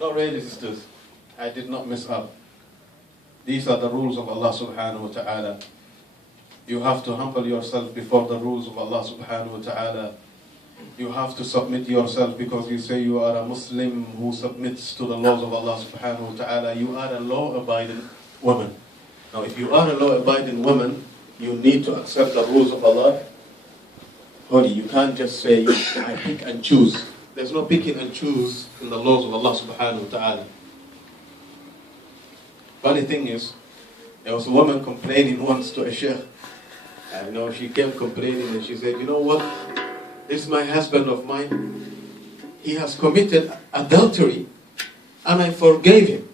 Not really, sisters. I did not mess up. These are the rules of Allah subhanahu wa ta'ala. You have to humble yourself before the rules of Allah subhanahu wa ta'ala. You have to submit yourself because you say you are a Muslim who submits to the laws of Allah subhanahu wa ta'ala. You are a law-abiding woman. Now if you are a law-abiding woman, you need to accept the rules of Allah. Holy, you can't just say, I pick and choose. There's no picking and choose in the laws of Allah subhanahu wa ta'ala. Funny thing is, there was a woman complaining once to a sheikh. And she came complaining and she said, you know what? This is my husband of mine. He has committed adultery and I forgave him.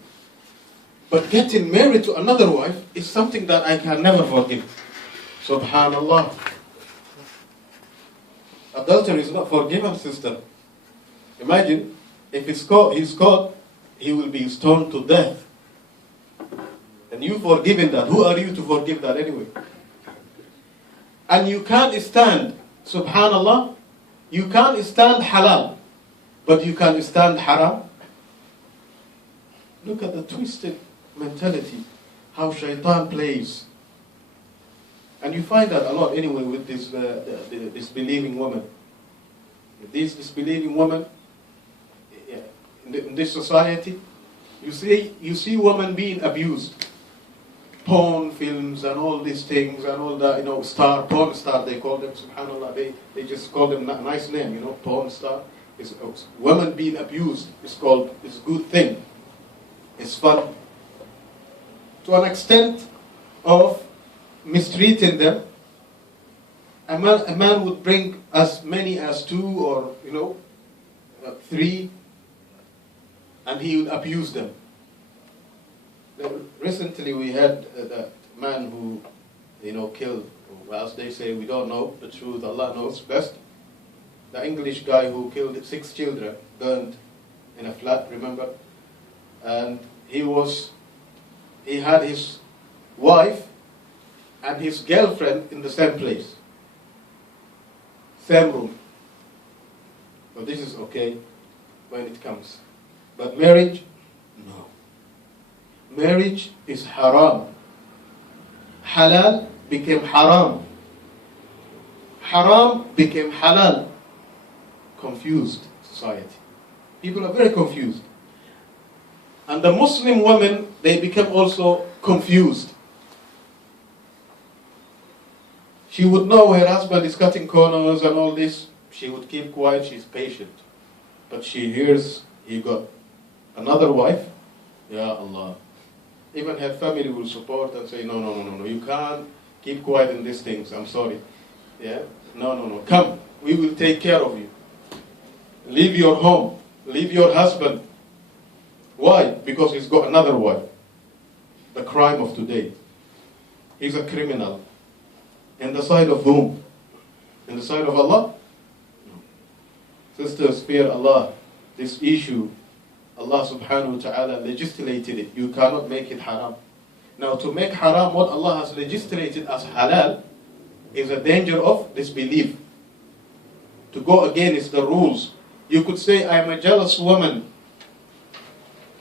But getting married to another wife is something that I can never forgive. Subhanallah. Adultery is not forgiven, sister. Imagine, if he's caught, he will be stoned to death. And you forgiving that. Who are you to forgive that anyway? And you can't stand, subhanallah, you can't stand halal, but you can stand haram. Look at the twisted mentality, how shaitan plays. And you find that a lot anyway with this disbelieving woman. These disbelieving women in this society, you see women being abused. Porn films and all these things and all that, porn star they call them, subhanallah, they just call them a nice name, porn star. It's women being abused. It's a good thing. It's fun. To an extent of mistreating them, a man would bring as many as 2 or 3, and he would abuse them. Recently we had that man who killed, well, as they say, we don't know the truth, Allah knows best. The English guy who killed 6 children, burned in a flat, remember? And he had his wife and his girlfriend in the same place, same room. But this is okay when it comes. But marriage, no. Marriage is haram. Halal became haram. Haram became halal. Confused society. People are very confused. And the Muslim women, they become also confused. She would know her husband is cutting corners and all this. She would keep quiet, she's patient. But she hears he got another wife. Ya Allah. Even her family will support and say, no, you can't keep quiet in these things, I'm sorry. Yeah? No, come, we will take care of you. Leave your home, leave your husband. Why? Because he's got another wife. The crime of today. He's a criminal. In the sight of whom? In the sight of Allah? No. Sisters, fear Allah. This issue, Allah subhanahu wa ta'ala legislated it. You cannot make it haram. Now to make haram what Allah has legislated as halal is a danger of disbelief. To go against the rules. You could say, I am a jealous woman.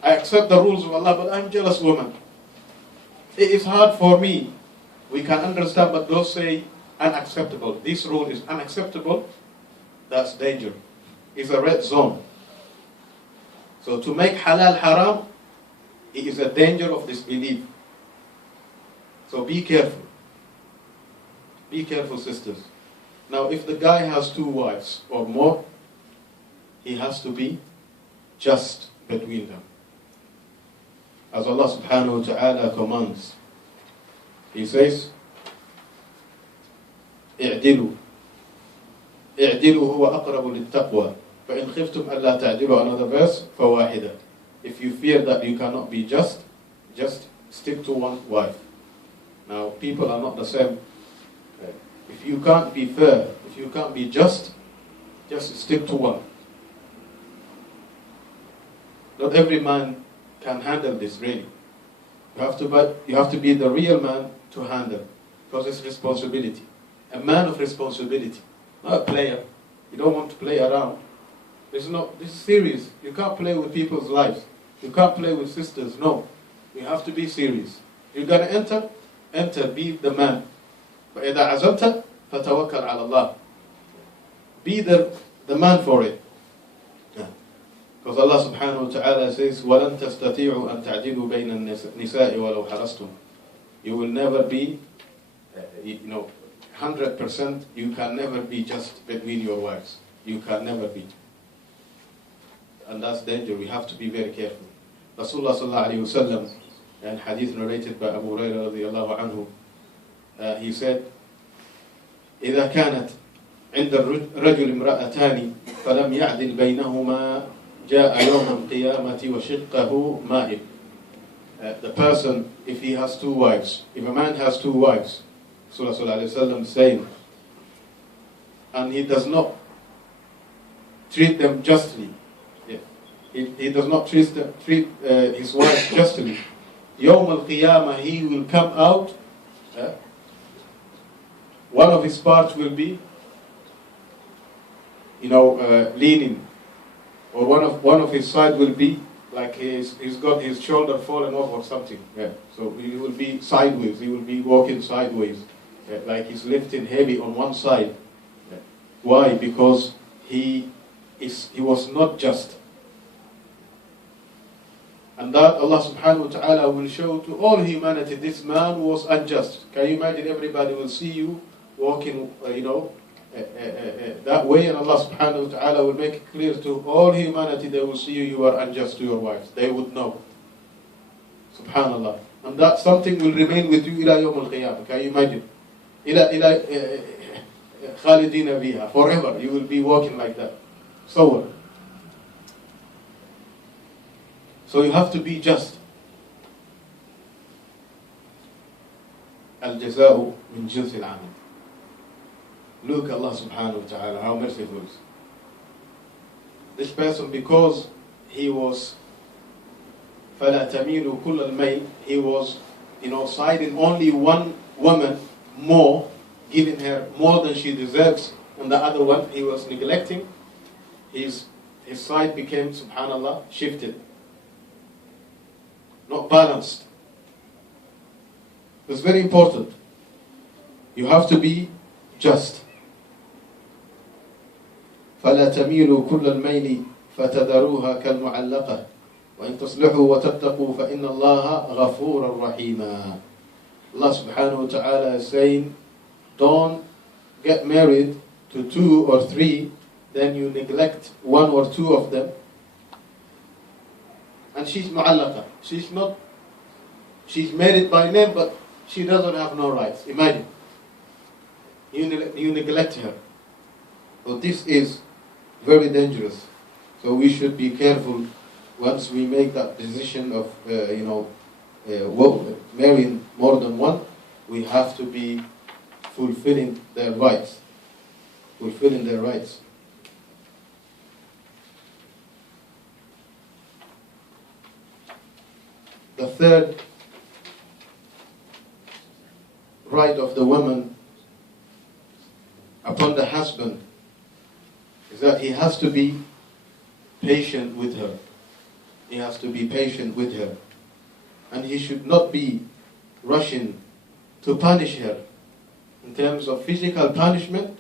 I accept the rules of Allah, but I'm a jealous woman. It is hard for me. We can understand, but those say unacceptable. This rule is unacceptable. That's danger. It's a red zone. So to make halal haram, it is a danger of disbelief. So be careful. Be careful, sisters. Now, if the guy has 2 wives or more, he has to be just between them. As Allah subhanahu wa ta'ala commands. He says, اعدلوا هو أقرب للتقوى فإن خفتم ألا تعدلوا. Another verse, فواحدة. If you fear that you cannot be just stick to one wife. Now, people are not the same. If you can't be fair, if you can't be just stick to one. Not every man can handle this, really. You have to be the real man to handle, because it's responsibility. A man of responsibility, not a player. You don't want to play around. This is serious. You can't play with people's lives. You can't play with sisters. No. You have to be serious. You're going to enter, be the man. فَإِذَا عَزَمْتَ فَتَوَكَّلْ عَلَى اللَّهِ. Be the man for it. Because Allah subhanahu wa ta'ala says, وَلَن تَسْتَطِيعُوا أَن تَعْدِلُوا بَيْنَ النِّسَاءِ وَلَوْ حَرَصْتُمْ. You will never be, 100%, you can never be just between your wives. You can never be. And that's danger. We have to be very careful. Rasulullah sallallahu alayhi wa sallam, and hadith narrated by Abu Hurairah radiyallahu anhu, he said, إِذَا كَانَتْ عند الرجل امرأتان فلم يعدل بينهما جاء يوم القيامة وشقه مائل. The person, if he has two wives, if a man has two wives, Rasulullah sallallahu alayhi wa sallam saying, and he does not treat them justly, he does not treat his wife justly, يوم القيامة, he will come out, one of his parts will be leaning, or one of his side will be like he's got his shoulder fallen off or something. So he will be sideways. He will be walking sideways, like he's lifting heavy on one side. Why? Because he was not just. And that Allah subhanahu wa ta'ala will show to all humanity, this man was unjust. Can you imagine? Everybody will see you walking, that way, and Allah subhanahu wa ta'ala will make it clear to all humanity. They will see you are unjust to your wives. They would know. Subhanallah. And that something will remain with you ila yawm al-qiyamah. Can you imagine? Ila khalidina biha. Forever you will be walking like that. So you have to be just. Al-jaza'u min jins al-amal. Look, Allah subhanahu wa ta'ala, how merciful is. This person, because he was فَلَا تَمِيلُ كُلَّ الْمَيْلِ, he was, siding only one woman more, giving her more than she deserves, and the other one he was neglecting. His side became, subhanallah, shifted. Not balanced. It's very important. You have to be just. فلا تميلوا كل الميل فتذروها كالمعلقة وإن تصلحوا وتتقوا فإن الله غفور رحيما. Allah subhanahu wa ta'ala is saying, don't get married to 2 or 3, then you neglect 1 or 2 of them. And she's mu'allaqa. She's married by name, but she doesn't have no rights. Imagine. You neglect her. So this is very dangerous. So we should be careful once we make that decision of, marrying more than one. We have to be fulfilling their rights. Fulfilling their rights. The third right of the woman upon the husband is that he has to be patient with her. He has to be patient with her. And he should not be rushing to punish her in terms of physical punishment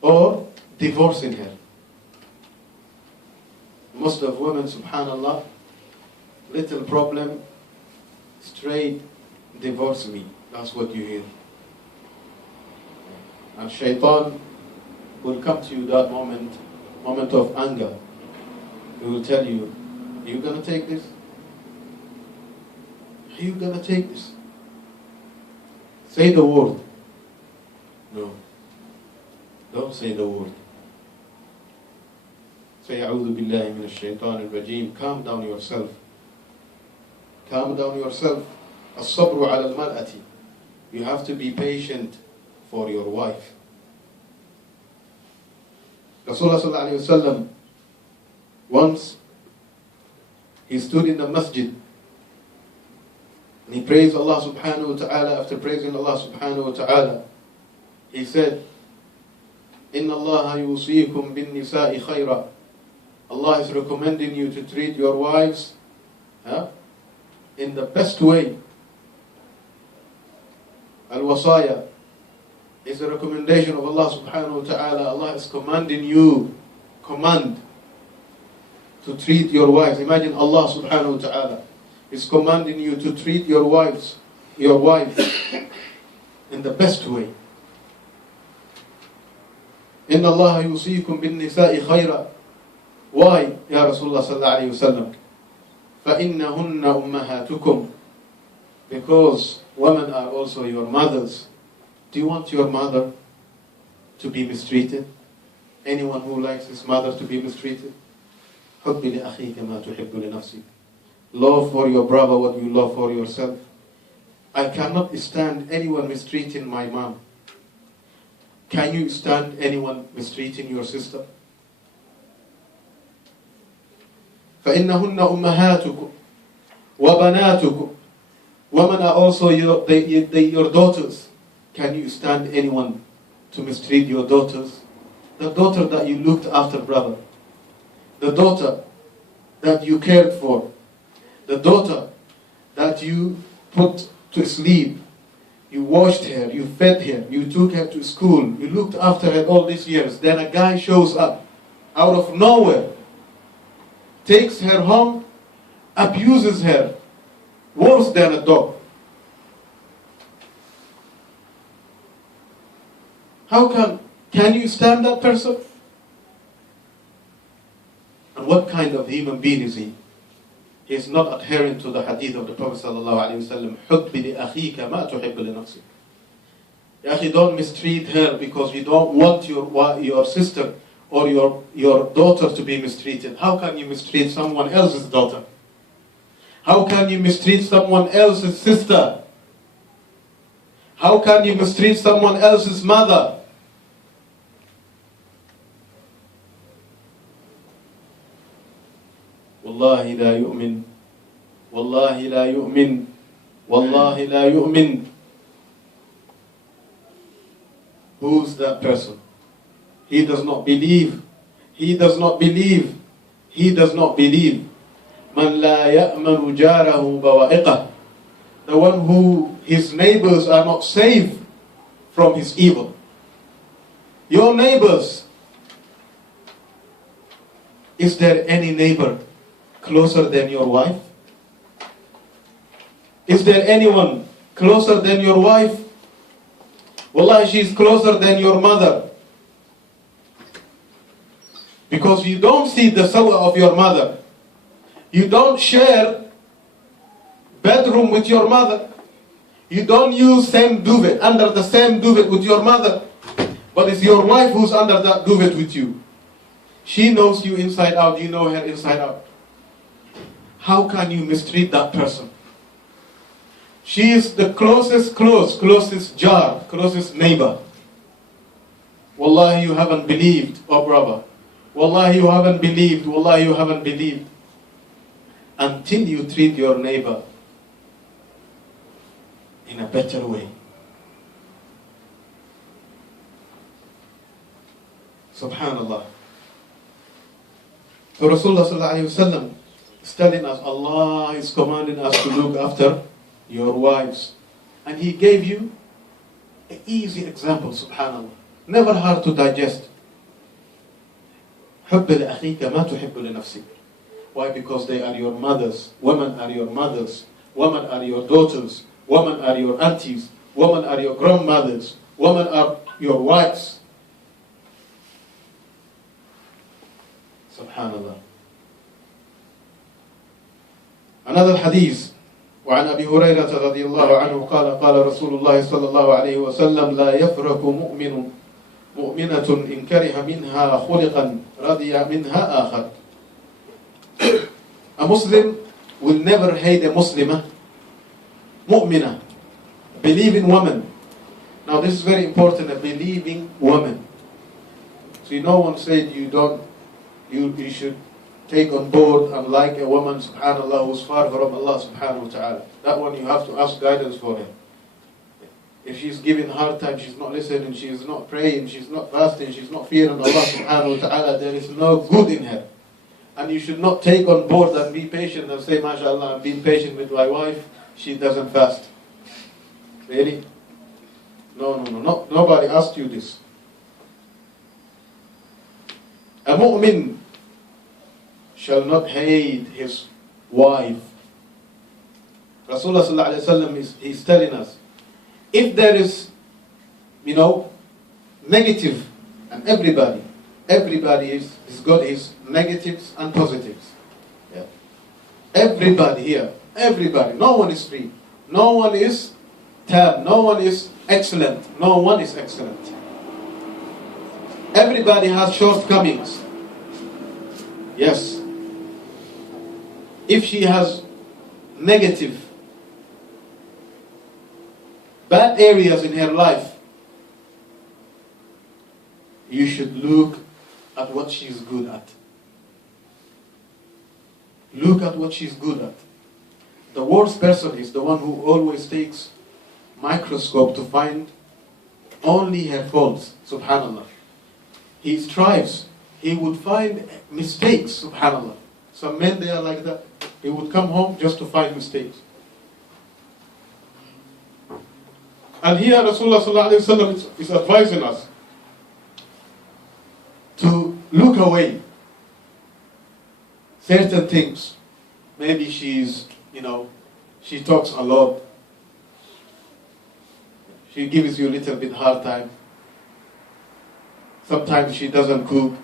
or divorcing her. Most of women, subhanallah, little problem, straight, divorce me. That's what you hear. And shaitan will come to you that moment of anger. He will tell you, are you going to take this? Are you going to take this? Say the word. No. Don't say the word. Say, أعوذ بالله من الشيطان الرجيم. Calm down yourself. Calm down yourself. الصبر على المرأة. You have to be patient for your wife. Rasulullah sallallahu alayhi wa sallam, once he stood in the masjid and he praised Allah subhanahu wa ta'ala. After praising Allah subhanahu wa ta'ala, he said, إن الله يوصيكم بالنساء خيرا Allah is recommending you to treat your wives in the best way. Al-wasaya is a recommendation of Allah subhanahu wa ta'ala. Allah is commanding you, to treat your wives. Imagine Allah subhanahu wa ta'ala is commanding you to treat your wife in the best way. إن الله يوصيكم بالنساء خيرا. Why, Ya Rasulullah sallallahu alayhi wa sallam? فَإِنَّهُنَّ أُمَّهَاتُكُمْ. Because women are also your mothers. Do you want your mother to be mistreated? Anyone who likes his mother to be mistreated? حُبِّ لِأَخِيكَ مَا تُحِبُّ لِنَفْسِكَ. Love for your brother what you love for yourself. I cannot stand anyone mistreating my mom. Can you stand anyone mistreating your sister? فَإِنَّهُنَّ أُمَّهَاتُكُمْ وَبَنَاتُكُمْ. Women are also your daughters. Can you stand anyone to mistreat your daughters? The daughter that you looked after, brother. The daughter that you cared for. The daughter that you put to sleep. You washed her, you fed her, you took her to school, you looked after her all these years. Then a guy shows up out of nowhere, takes her home, abuses her, worse than a dog. Can you stand that person? And what kind of human being is he? He is not adhering to the hadith of the Prophet ﷺ. حُبِّ لِأَخِيكَ مَا تُحِبُّ لِنَفْسِكَ. Ya akhi, don't mistreat her because you don't want your sister or your daughter to be mistreated. How can you mistreat someone else's daughter? How can you mistreat someone else's sister? How can you mistreat someone else's mother? والله لا يؤمن والله لا يؤمن والله لا يؤمن. Who's that person? He does not believe. He does not believe. He does not believe. من لا يأمن جاره بوائقه. The one who his neighbors are not safe from his evil. Your neighbors. Is there any neighbor closer than your wife? Is there anyone closer than your wife? Wallahi, she is closer than your mother. Because you don't see the sawa of your mother. You don't share bedroom with your mother. You don't use same duvet, under the same duvet with your mother. But it's your wife who's under that duvet with you. She knows you inside out, you know her inside out. How can you mistreat that person? She is the closest jar, closest neighbor. Wallahi, you haven't believed, oh brother. Wallahi, you haven't believed. Wallahi, you haven't believed. Until you treat your neighbor in a better way. Subhanallah. So Rasulullah sallallahu alayhi wa sallam is telling us, Allah is commanding us to look after your wives. And He gave you an easy example, subhanallah. Never hard to digest. حُبِّ لِأَخِيكَ مَا تُحِبُّ لِنَفْسِكَ. Why? Because they are your mothers. Women are your mothers. Women are your daughters. Women are your aunties. Women are your grandmothers. Women are your wives. Subhanallah. Another hadith. وعن أبي هريرة رضي الله عنه قال قال رسول الله صلى الله عليه وسلم لا يفرق مؤمنة إن كره منها خلقا رضي منها آخر. A Muslim will never hate a Muslimah, mu'minah, believing woman. Now this is very important, a believing woman. See, no one said you should take on board and like a woman, subhanallah, who's far from Allah subhanahu wa ta'ala. That one you have to ask guidance for her. If she's giving hard time, she's not listening, she's not praying, she's not fasting, she's not fearing Allah subhanahu wa ta'ala, there is no good in her. And you should not take on board and be patient and say, mashallah, I'm being patient with my wife, she doesn't fast. Really? No, nobody asked you this. A mu'min shall not hate his wife. Rasulullah sallallahu alayhi wa sallam he's telling us, if there is, negative, and everybody has got his negatives and positives. Yeah. Everybody here, no one is free. No one is tam, no one is excellent. No one is excellent. Everybody has shortcomings. Yes. If she has negative, bad areas in her life, you should look at what she's good at. Look at what she's good at. The worst person is the one who always takes microscope to find only her faults. Subhanallah. He strives. He would find mistakes. Subhanallah. Some men, they are like that. He would come home just to find mistakes. And here Rasulullah sallallahu alayhi wa sallam is advising us to look away certain things. Maybe she's, she talks a lot. She gives you a little bit hard time. Sometimes she doesn't cook.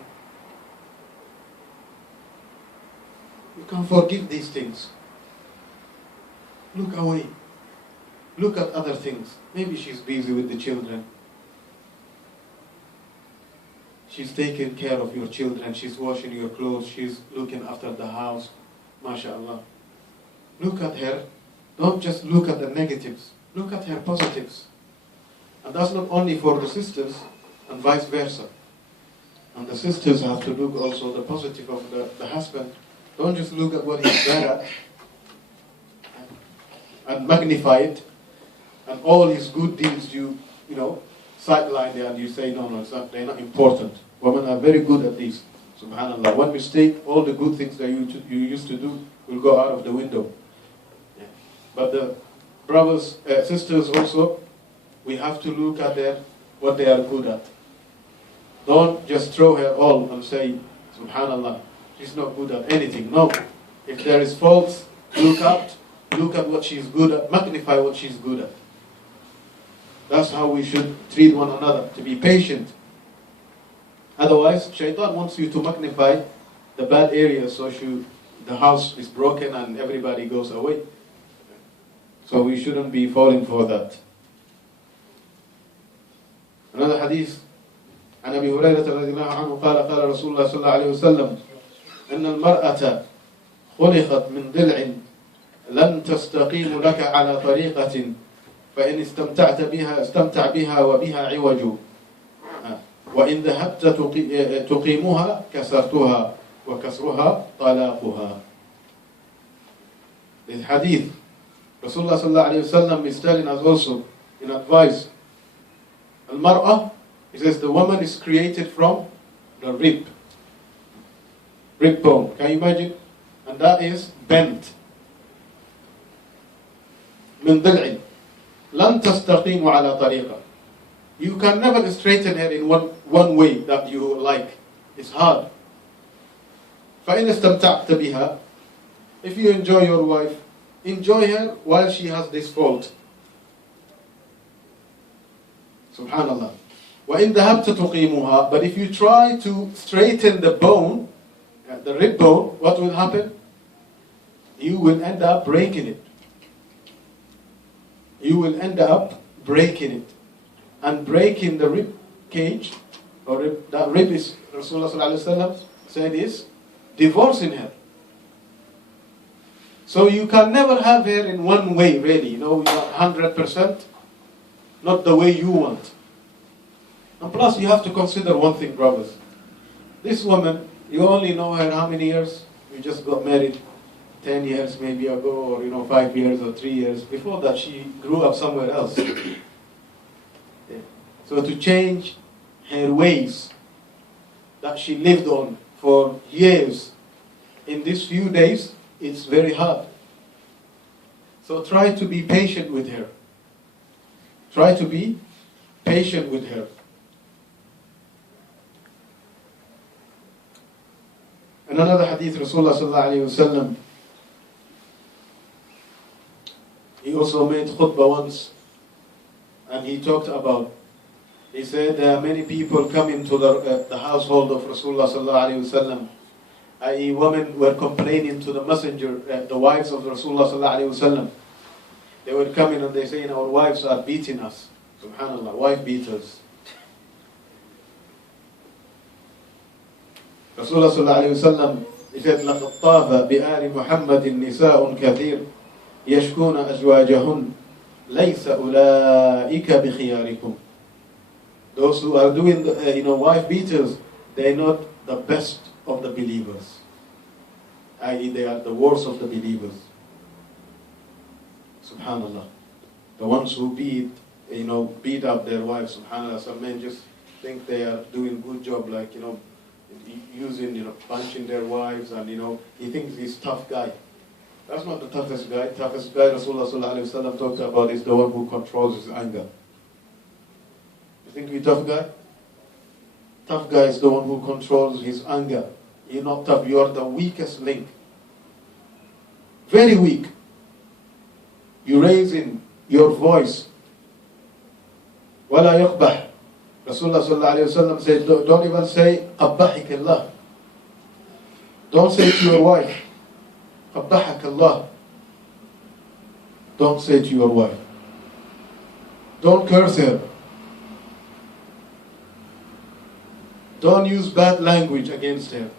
You can forgive these things. Look away. Look at other things. Maybe she's busy with the children. She's taking care of your children. She's washing your clothes. She's looking after the house. MashaAllah. Look at her. Don't just look at the negatives. Look at her positives. And that's not only for the sisters, and vice versa. And the sisters have to look also the positive of the husband. Don't just look at what he's bad at and magnify it. And all his good deeds you sideline there and you say, no, it's not, they're not important. Women are very good at this. Subhanallah. One mistake, all the good things that you used to do will go out of the window. Yeah. But the brothers, sisters also, we have to look at what they are good at. Don't just throw her all and say, Subhanallah, she's not good at anything. No. If there is faults, look at what she's good at, magnify what she's good at. That's how we should treat one another, to be patient. Otherwise, shaitan wants you to magnify the bad areas so the house is broken and everybody goes away. So we shouldn't be falling for that. Another hadith, عن أبي هريرة رضي الله عنه قال قال رسول الله صلى الله عليه وسلم إن المرأة خلقت من ضلع لن تستقيم لك على طريقة فإن استمتع بها وبها عوج وإن ذهبت تقيمها كسرتها وكسرها طلاقها. This hadith, Rasulullah sallallahu alayhi wa sallam is telling us also in advice. Al-mar'ah, he says the woman is created from the rib bone. Can you imagine? And that is bent. من ضلع لن تستقيم على طريقة. You can never straighten her in one way that you like. It's hard. فإن استمتعت بها, if you enjoy your wife, enjoy her while she has this fault. Subhanallah. وإن ذهبت تقيمها, but if you try to straighten the bone, the rib bone, what will happen? You will end up breaking it. You will end up breaking it. And breaking the rib cage, or that rib is, Rasulullah said, is divorcing her. So you can never have her in one way, really. 100%, not the way you want. And plus, you have to consider one thing, brothers. This woman, you only know her how many years? You just got married 10 years maybe ago, or 5 years or 3 years. Before that, she grew up somewhere else. So to change her ways that she lived on for years, in these few days, it's very hard. So try to be patient with her. Try to be patient with her. In another hadith, Rasulullah sallallahu alayhi wasallam, he also made khutbah once, and he talked about, he said, many people come into the household of Rasulullah sallallahu alayhi wasallam, i.e. women were complaining to the messenger, the wives of Rasulullah sallallahu alayhi wasallam. They would come in and they say, our wives are beating us. Subhanallah, wife beaters. Rasulullah sallallahu alayhi wasallam, he said, لَقَدْ طَافَ بِآلِ مُحَمَّدٍ نِسَاءٌ كَثِيرٌ يَشْكُونَ أَزْوَاجَهُنْ لَيْسَ أُولَٰئِكَ بِخِيَارِكُمْ. Those who are doing, wife beaters, they are not the best of the believers. I.e., they are the worst of the believers. Subhanallah. The ones who beat up their wives, subhanallah. Some men just think they are doing good job, like, using, punching their wives, and, he thinks he's tough guy. That's not the toughest guy. Toughest guy Rasulullah sallallahu alayhi wa sallam talked about is the one who controls his anger. You think you're a tough guy? Tough guy is the one who controls his anger. You're not tough. You are the weakest link. Very weak. You're raising your voice. وَلَا يَقْبَحْ. Rasulullah sallallahu alayhi wa sallam said, don't even say, قَبَّحِكَ اللَّهِ. Don't say to your wife, قَبَّحَكَ اللَّهِ. Don't say to your wife. Don't curse her. Don't use bad language against her.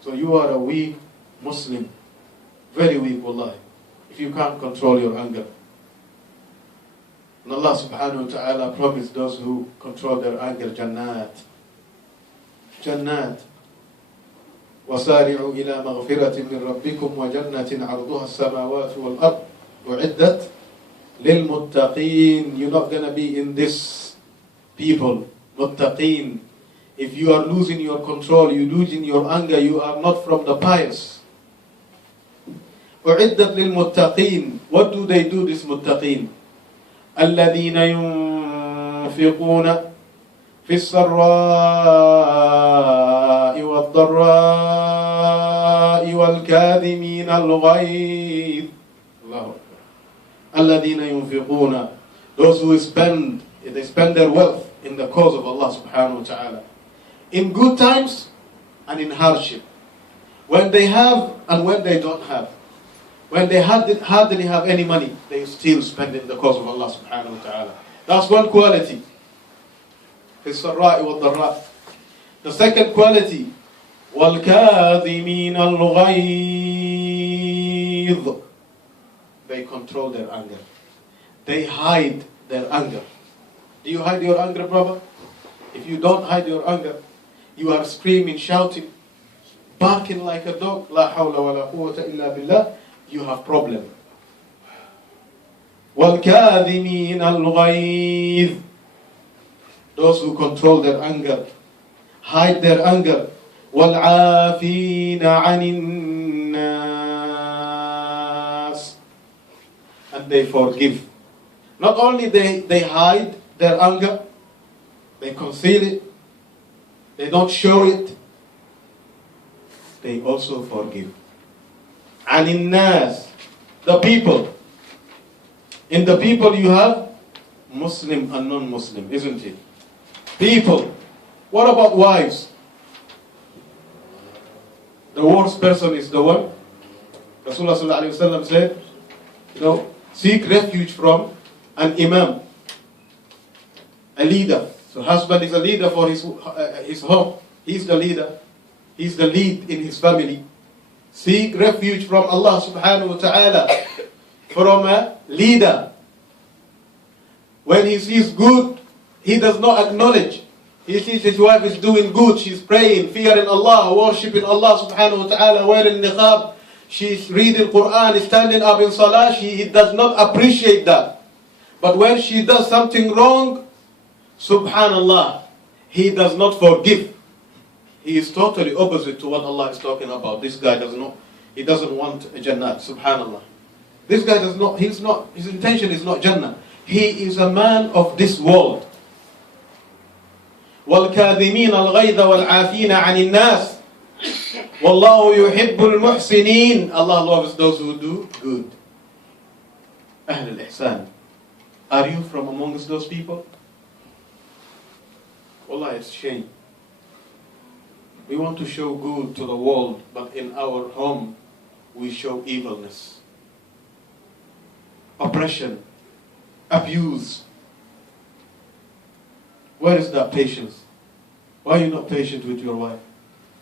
So you are a weak Muslim. Very weak, wallahi. If you can't control your anger. And Allah subhanahu wa ta'ala promised those who control their anger, Jannat. Jannat. وَسَارِعُوا إِلَى مَغْفِرَةٍ مِّن رَبِّكُمْ وَجَنَّةٍ عَرْضُهَا السَّمَاوَاتُ وَالْأَرْضُ أُعِدَّتْ لِلْمُتَّقِينَ. You're not going to be in this people, muttaqeen. If you are losing your control, you're losing your anger, you are not from the pious. أُعِدَّتْ لِلْمُتَّقِينَ. What do they do, this muttaqeen? الَّذِينَ يُنْفِقُونَ في السراء والضراء والكاظمين الغيظ. الله أكبر. الذين ينفقون. Those who spend their wealth in the cause of Allah subhanahu wa ta'ala. In good times and in hardship. When they have and when they don't have. When they hardly have any money, they still spend in the cause of Allah subhanahu wa ta'ala. That's one quality. The second quality, وَالْكَاظِمِينَ الْغَيْظِ. They control their anger. They hide their anger. Do you hide your anger, brother? If you don't hide your anger, you are screaming, shouting, barking like a dog, لَا حَوْلَ وَلَا قُوَّةَ إِلَّا بِاللَّهِ, you have problem. وَالْكَاظِمِينَ الْغَيْظِ. Those who control their anger, hide their anger. وَالْعَافِينَ عَنِ النَّاسِ. And they forgive. Not only they hide their anger, they conceal it, they don't show it, they also forgive. عَنِ النَّاسِ. The people. In the people you have Muslim and non-Muslim, isn't it? People. What about wives? The worst person is the one. Rasulullah sallallahu alayhi wa sallam said, seek refuge from an imam, a leader. So husband is a leader for his home. He's the leader. He's the lead in his family. Seek refuge from Allah subhanahu wa ta'ala, from a leader. When he sees good, he does not acknowledge. He sees his wife is doing good, she's praying, fearing Allah, worshipping Allah subhanahu wa ta'ala, wearing niqab, she's reading Quran, standing up in salah, he does not appreciate that. But when she does something wrong, subhanallah, he does not forgive. He is totally opposite to what Allah is talking about. This guy he doesn't want a Jannah, subhanallah. This guy his intention is not Jannah. He is a man of this world. وَالْكَاذِمِينَ الْغَيْظَ وَالْعَافِينَ عَنِ النَّاسِ وَاللَّهُ يُحِبُّ الْمُحْسِنِينَ. Allah loves those who do good. Ahl al-Ihsan. Are you from amongst those people? Wallah, it's a shame. We want to show good to the world, but in our home we show evilness, oppression, abuse. Where is that patience? Why are you not patient with your wife?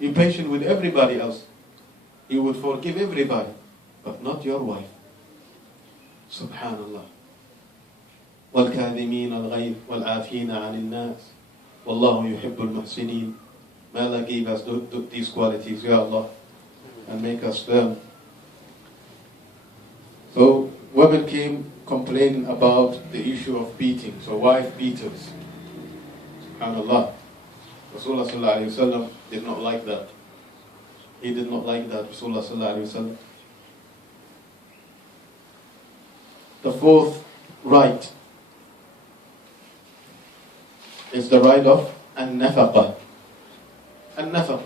You're patient with everybody else. You would forgive everybody, but not your wife. Subhanallah. وَالْكَاذِمِينَ الْغَيْظَ وَالْعَافِينَ عَنِ النَّاسِ وَاللَّهُ يُحِبُّ الْمُحْسِنِينَ. May Allah give us these qualities, Ya Allah, and make us firm. So, women came complaining about the issue of beating. So, wife beaters. SubhanAllah. Rasulullah sallallahu alayhi wa sallam did not like that. He did not like that, Rasulullah sallallahu alayhi wa sallam. The fourth right is the right of an-nafaqa. An-nafaqa,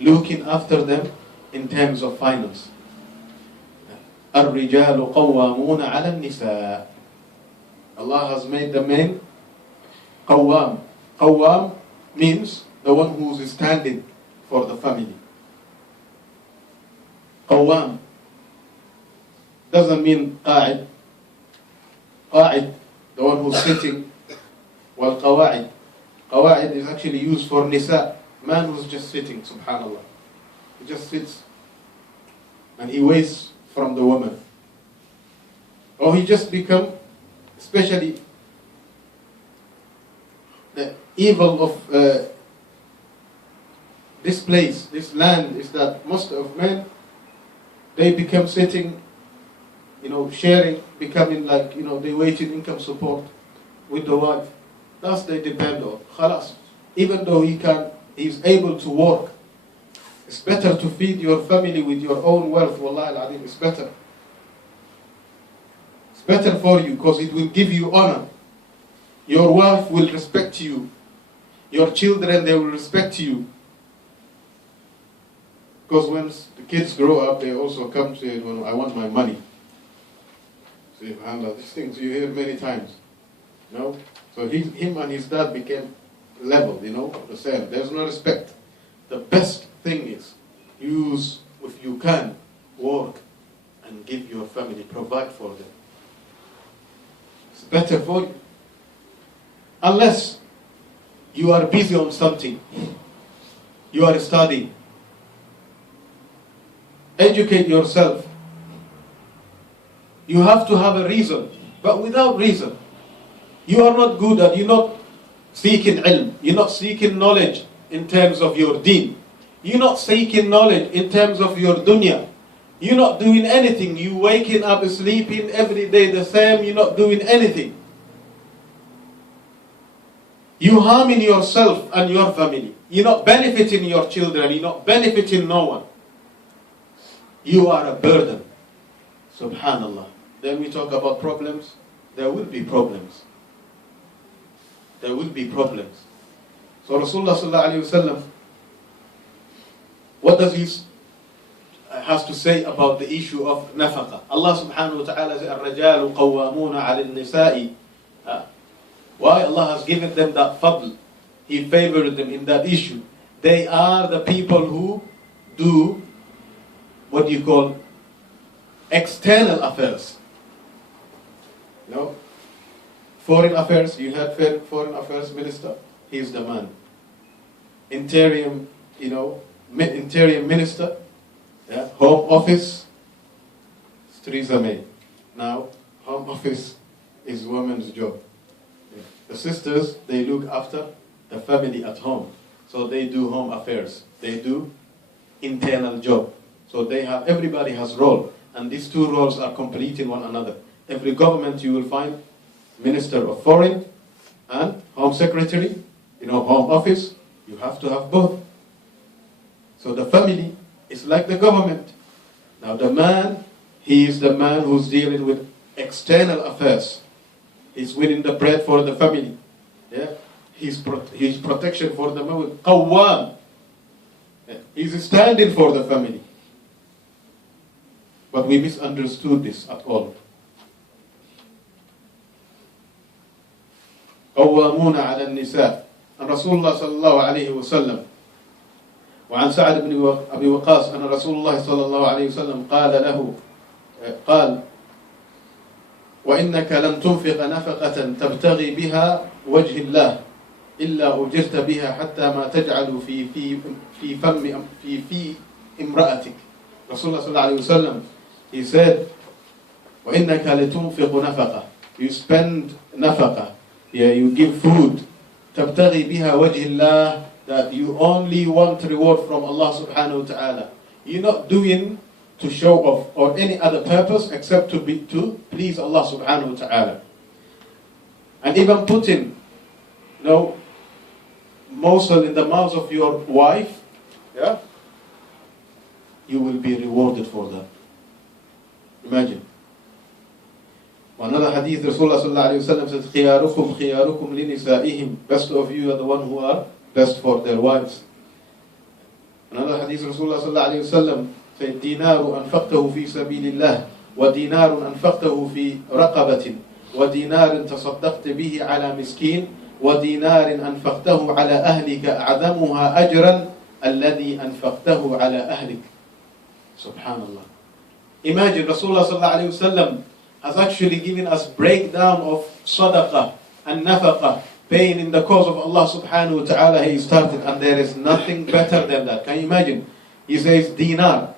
looking after them in terms of finance. الرجال قوامون على النساء. Allah has made the men qawwam. Qawwam means the one who is standing for the family. Qawwam doesn't mean qa'id. Qa'id, the one who's sitting. Well, qawa'id. Qawa'id is actually used for nisa. Man who's just sitting, subhanallah. He just sits and he waits from the woman. Or he just become, especially the evil of this place, this land, is that most of men, they become sitting, sharing, becoming like, they waiting income support with the wife. That's they depend on. Khalas. Even though he's able to work, it's better to feed your family with your own wealth. Wallahi al-Adim, it's better. It's better for you because it will give you honor. Your wife will respect you. Your children, they will respect you. Because when the kids grow up, they also come to say, well, I want my money. See, these things you hear many times. So him and his dad became level, the same. There's no respect. The best thing is, use, if you can, work and give your family, provide for them. It's better for you. Unless you are busy on something, you are studying. Educate yourself. You have to have a reason, but without reason. You are not good at, you're not seeking ilm, you're not seeking knowledge in terms of your deen. You're not seeking knowledge in terms of your dunya. You're not doing anything. You waking up, sleeping every day the same, you're not doing anything. You harming yourself and your family. You're not benefiting your children, you're not benefiting no one. You are a burden. Subhanallah. Then we talk about problems. There will be problems. There will be problems. So Rasulullah sallallahu alayhi wa sallam, what does he has to say about the issue of nafaqa? Allah subhanahu wa ta'ala says, الرجال قوامون على النساء. Why Allah has given them that fadl? He favored them in that issue. They are the people who do what you call external affairs. Foreign affairs, you had foreign affairs minister, he's the man. Interior minister, home office, it's Theresa May. Now, home office is women's job. The sisters, they look after the family at home. So they do home affairs. They do internal job. So everybody has role. And these two roles are completing one another. Every government you will find Minister of Foreign and Home Secretary, home office, you have to have both. So the family is like the government. Now the man, he is the man who's dealing with external affairs. He's winning the bread for the family. Yeah? He's protection for the family. Qawwam. Yeah. He's standing for the family. But we misunderstood this at all. قوامون على النساء. أن رسول الله صلى الله عليه وسلم وعن سعد بن أبي وقاص أن رسول الله صلى الله عليه وسلم قال وإنك لن تنفق نفقة تبتغي بها وجه الله إلا أجرت بها حتى ما تجعل في امرأتك. Rasulullah صلى الله عليه وسلم, he said, وإنك لتنفق نفقة. You spend نفقة. Yeah, you give food. تبتغي بها وجه الله, that you only want reward from Allah subhanahu wa ta'ala. You're not doing to show off or any other purpose except to please Allah subhanahu wa ta'ala. And even putting, morsel in the mouth of your wife, yeah, you will be rewarded for that. Imagine. Another hadith, Rasulullah sallallahu alayhi wa sallam says, خِيَارُكُمْ خِيَارُكُمْ لِنِسَائِهِمْ. Best of you are the one who are best for their wives. Another hadith, Rasulullah sallallahu alayhi wa sallam said, دِينَارُ أَنْفَقْتَهُ فِي سَبِيلِ اللَّهِ وَدِينَارٌ أَنْفَقْتَهُ فِي رَقَبَةٍ وَدِينَارٌ تَصَدَّقْتَ بِهِ عَلَى مِسْكِينٍ وَدِينَارٌ أَنْفَقْتَهُ عَلى أَهْلِكَ أَعْظَمُهَا أَجْرًا الَّذِي أَنْفَقْتَهُ عَلى أَهْلِكَ. Subhanallah. Imagine Rasulullah sallallahu alayhi wa sallam has actually given us breakdown of sadaqah and nafaqah, paying in the cause of Allah subhanahu wa ta'ala. He started, and there is nothing better than that. Can you imagine? He says dinar,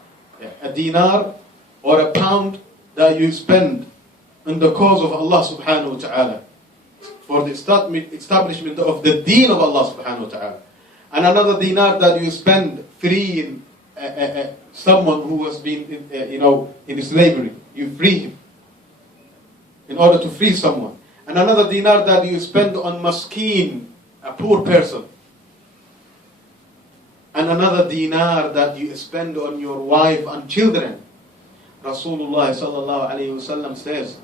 a dinar or a pound that you spend in the cause of Allah subhanahu wa ta'ala for the establishment of the deen of Allah subhanahu wa ta'ala. And another dinar that you spend freeing someone who has been in slavery. You free him in order to free someone. And another dinar that you spend on maskeen, a poor person. And another dinar that you spend on your wife and children. Rasulullah sallallahu alayhi wa sallam says,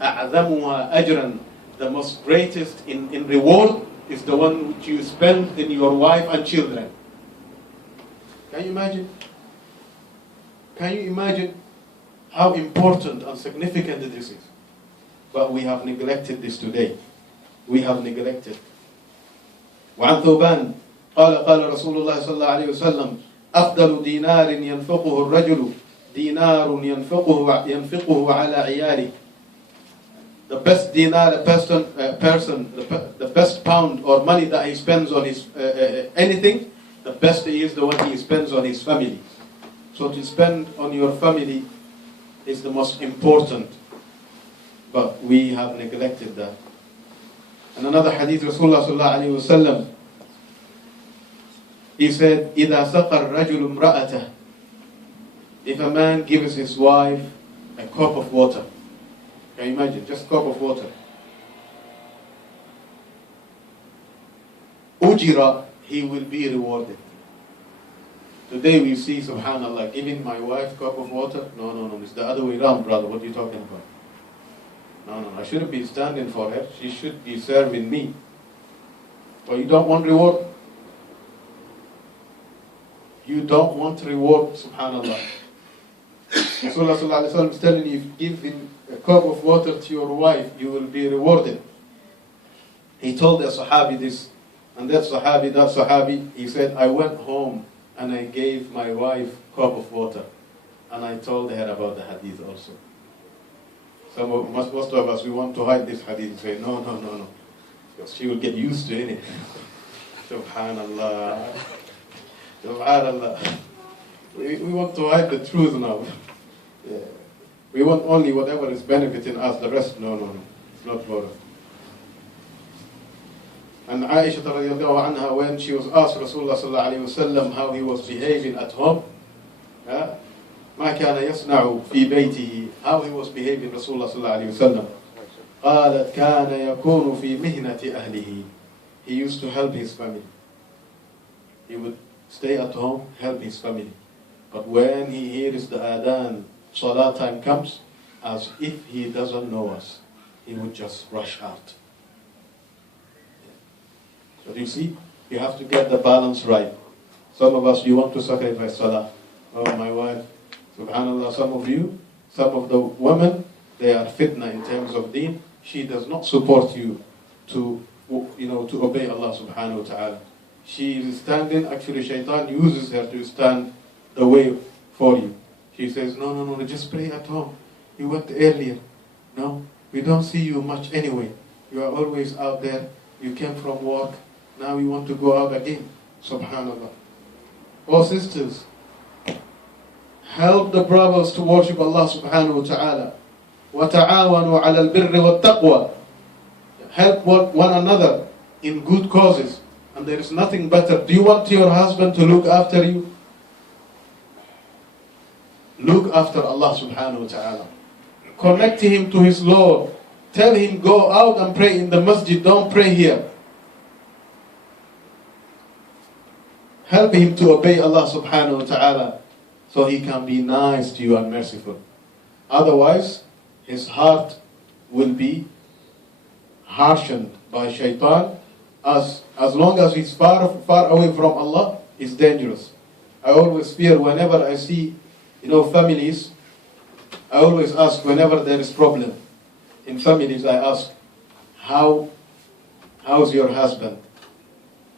أَعْظَمُهَا أَجْرًا. The most greatest in reward is the one which you spend in your wife and children. Can you imagine? Can you imagine how important and significant this is? But we have neglected this today. We have neglected. وعن ثوبان قال رسول الله صلى الله عليه وسلم أفضل دينار ينفقه الرجل دينار ينفقه على عياله. The best dinar a person, the best pound or money that he spends on his anything, the best is the one he spends on his family. So to spend on your family is the most important. But we have neglected that. And another hadith, Rasulullah sallallahu alayhi wa sallam, he said, إِذَا سَقَى الرَّجُلُ امْرَأَتَهُ. If a man gives his wife a cup of water, can you imagine? Just a cup of water. Ujira, he will be rewarded. Today we see, subhanallah, giving my wife a cup of water. No, it's the other way around, brother. What are you talking about? No, I shouldn't be standing for her. She should be serving me. But you don't want reward? You don't want reward, subhanallah. Rasulullah sallallahu alayhi wa sallam is telling you, if you give him a cup of water to your wife, you will be rewarded. He told a sahabi this, and that sahabi, he said, I went home and I gave my wife a cup of water. And I told her about the hadith also. Most of us, we want to hide this hadith and say, no. Because she will get used to it. Subhanallah. Subhanallah. We want to hide the truth now. Yeah. We want only whatever is benefiting us, the rest, no. It's not for us. And Aisha radiallahu anha, when she was asked Rasulullah sallallahu alayhi wa sallam how he was behaving at home, ما كان يصنع في بيته, how he was behaving Rasulullah sallallahu alayhi wa sallam, قالت كان يكون في مهنة أهله. He used to help his family. He would stay at home, help his family. But when he hears the adhan, salah time comes, as if he doesn't know us, he would just rush out. So you see, you have to get the balance right. Some of us, you want to sacrifice salah. Oh, my wife, subhanallah, some of you, some of the women, they are fitna in terms of deen. She does not support you to obey Allah subhanahu wa ta'ala. She is standing, actually shaitan uses her to stand the way for you. She says, no, just pray at home. You went earlier. No, we don't see you much anyway. You are always out there. You came from work. Now you want to go out again. Subhanallah. Oh sisters, help the brothers to worship Allah subhanahu wa ta'ala. وَتَعَاوَنُوا عَلَى الْبِرِّ وَالتَّقْوَى. Help one another in good causes. And there is nothing better. Do you want your husband to look after you? Look after Allah subhanahu wa ta'ala. Connect him to his Lord. Tell him, go out and pray in the masjid. Don't pray here. Help him to obey Allah subhanahu wa ta'ala so he can be nice to you and merciful. Otherwise, his heart will be harshened by shaitan. As long as he's far away from Allah, it's dangerous. I always fear whenever I see, families, I always ask whenever there is problem in families, I ask, how's your husband?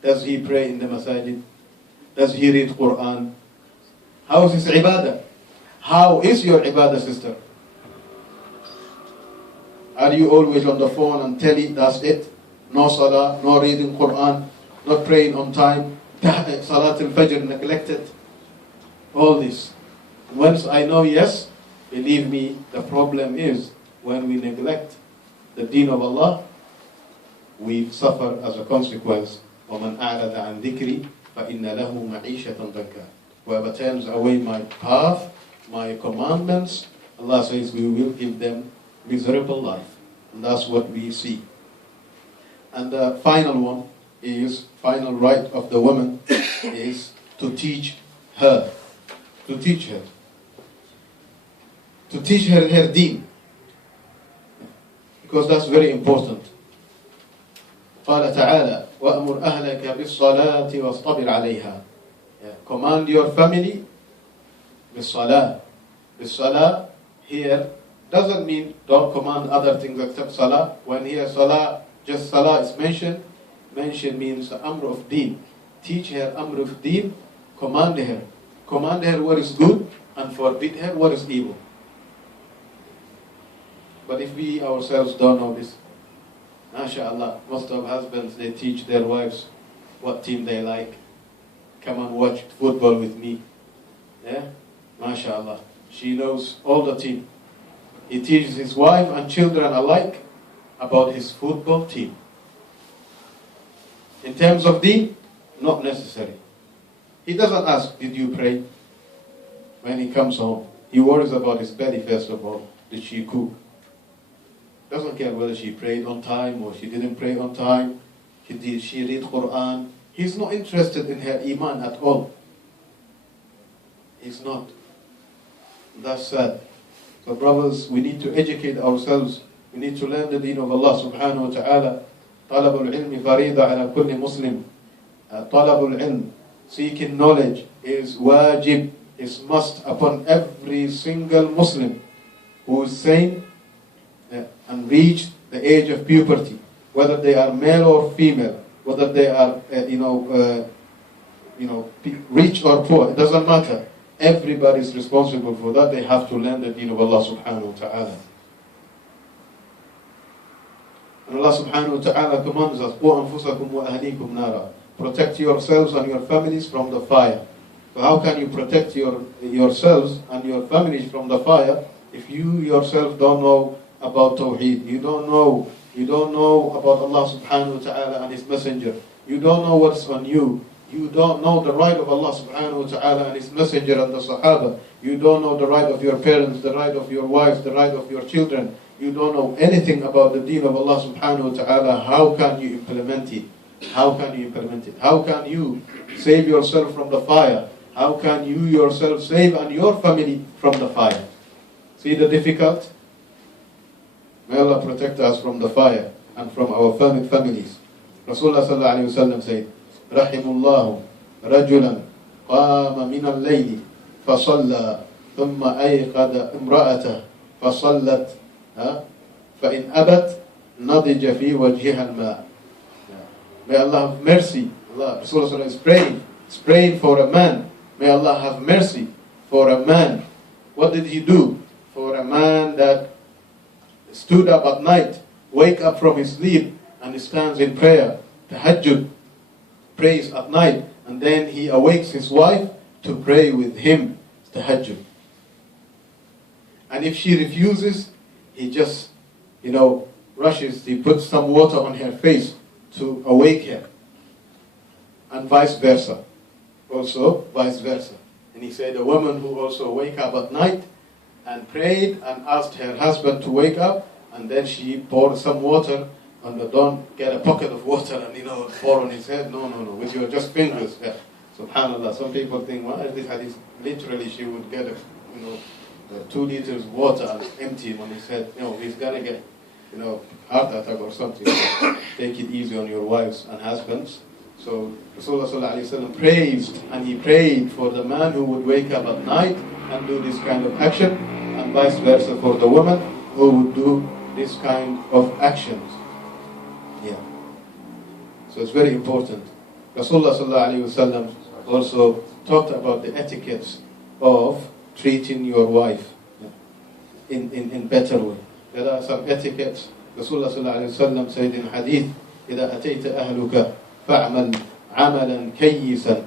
Does he pray in the masajid? Does he read Quran? How is his ibadah? How is your ibadah, sister? Are you always on the phone and telling that's it? No salah, no reading Quran, not praying on time, Salat al-Fajr neglected. All this. Once I know yes, believe me, the problem is when we neglect the deen of Allah, we suffer as a consequence. وَمَنْ أَعْرَضَ عَنْ ذِكْرِي فَإِنَّ لَهُ مَعِيشَةً ضَنْكًا. Whoever turns away my path, my commandments, Allah says we will give them miserable life. And that's what we see. And the final one is, final right of the woman is to teach her. To teach her. To teach her her deen. Because that's very important. قال تعالى وَأْمُرْ أَهْلَكَ بِالصَّلَاةِ وَاصْطَبِرْ عَلَيْهَا. Command your family بالصلاة. بالصلاة here doesn't mean don't command other things except salah. When here salah, just salah is mentioned. Mention means the amr of deen. Teach her amr of deen. Command her. Command her what is good and forbid her what is evil. But if we ourselves don't know this, mashallah, most of husbands, they teach their wives what team they like. Come and watch football with me. Yeah? Mashallah. She knows all the team. He teaches his wife and children alike about his football team. In terms of deen, not necessary. He doesn't ask, did you pray? When he comes home, he worries about his belly first of all. Did she cook? Doesn't care whether she prayed on time or she didn't pray on time. Did she read Quran? He's not interested in her iman at all. He's not. That's sad. So brothers, we need to educate ourselves. We need to learn the deen of Allah subhanahu wa ta'ala. طلب العلم فريضة على كل مسلم. طلب العلم, seeking knowledge, is wajib, is must upon every single Muslim who is sane and reached the age of puberty, whether they are male or female, whether they are rich or poor, it doesn't matter. Everybody is responsible for that. They have to learn the deen of Allah subhanahu wa ta'ala. And Allah subhanahu wa ta'ala commands us, قُوا أَنفُسَكُمْ وَأَهْلِيكُمْ نَارًا. Protect yourselves and your families from the fire. So how can you protect yourselves and your families from the fire if you yourself don't know about Tawheed? You don't know about Allah subhanahu wa ta'ala and His Messenger. You don't know what's on you. You don't know the right of Allah subhanahu wa ta'ala and His Messenger and the Sahaba. You don't know the right of your parents, the right of your wives, the right of your children. You don't know anything about the deen of Allah subhanahu wa ta'ala. How can you implement it? How can you implement it? How can you save yourself from the fire? How can you yourself save and your family from the fire? See the difficult? May Allah protect us from the fire and from our families. Rasulullah sallallahu alayhi wa sallam said, Rahimullahu rajulan qama min al-layli fasalla thumma ayqada imra'atah fasallat فإن أبت نضج في وجهها الماء. May Allah have mercy. Rasulullah is praying for a man. May Allah have mercy for a man. What did he do? For a man that stood up at night, wake up from his sleep, and he stands in prayer, tahajjud, prays at night, and then he awakes his wife to pray with him, tahajjud. And if she refuses, he just, rushes, he puts some water on her face to awake her. And vice versa. Also, vice versa. And he said, a woman who also wake up at night and prayed and asked her husband to wake up, and then she poured some water, and don't get a pocket of water and pour on his head. No, with your just fingers. Yeah. Subhanallah. Some people think, well, this hadith, literally she would get 2 liters water and empty him on his head. He's gonna get heart attack or something. So take it easy on your wives and husbands. So Rasulullah sallallahu alaihi wasallam praised, and he prayed for the man who would wake up at night and do this kind of action, and vice versa for the woman who would do this kind of actions. Yeah. So it's very important. Rasulullah sallallahu alaihi wasallam also talked about the etiquettes of treating your wife in better way. There are some etiquettes. Rasulullah sallallahu alaihi wasallam said in hadith, إذا أتيت أهلك فاعمل عملا كيسا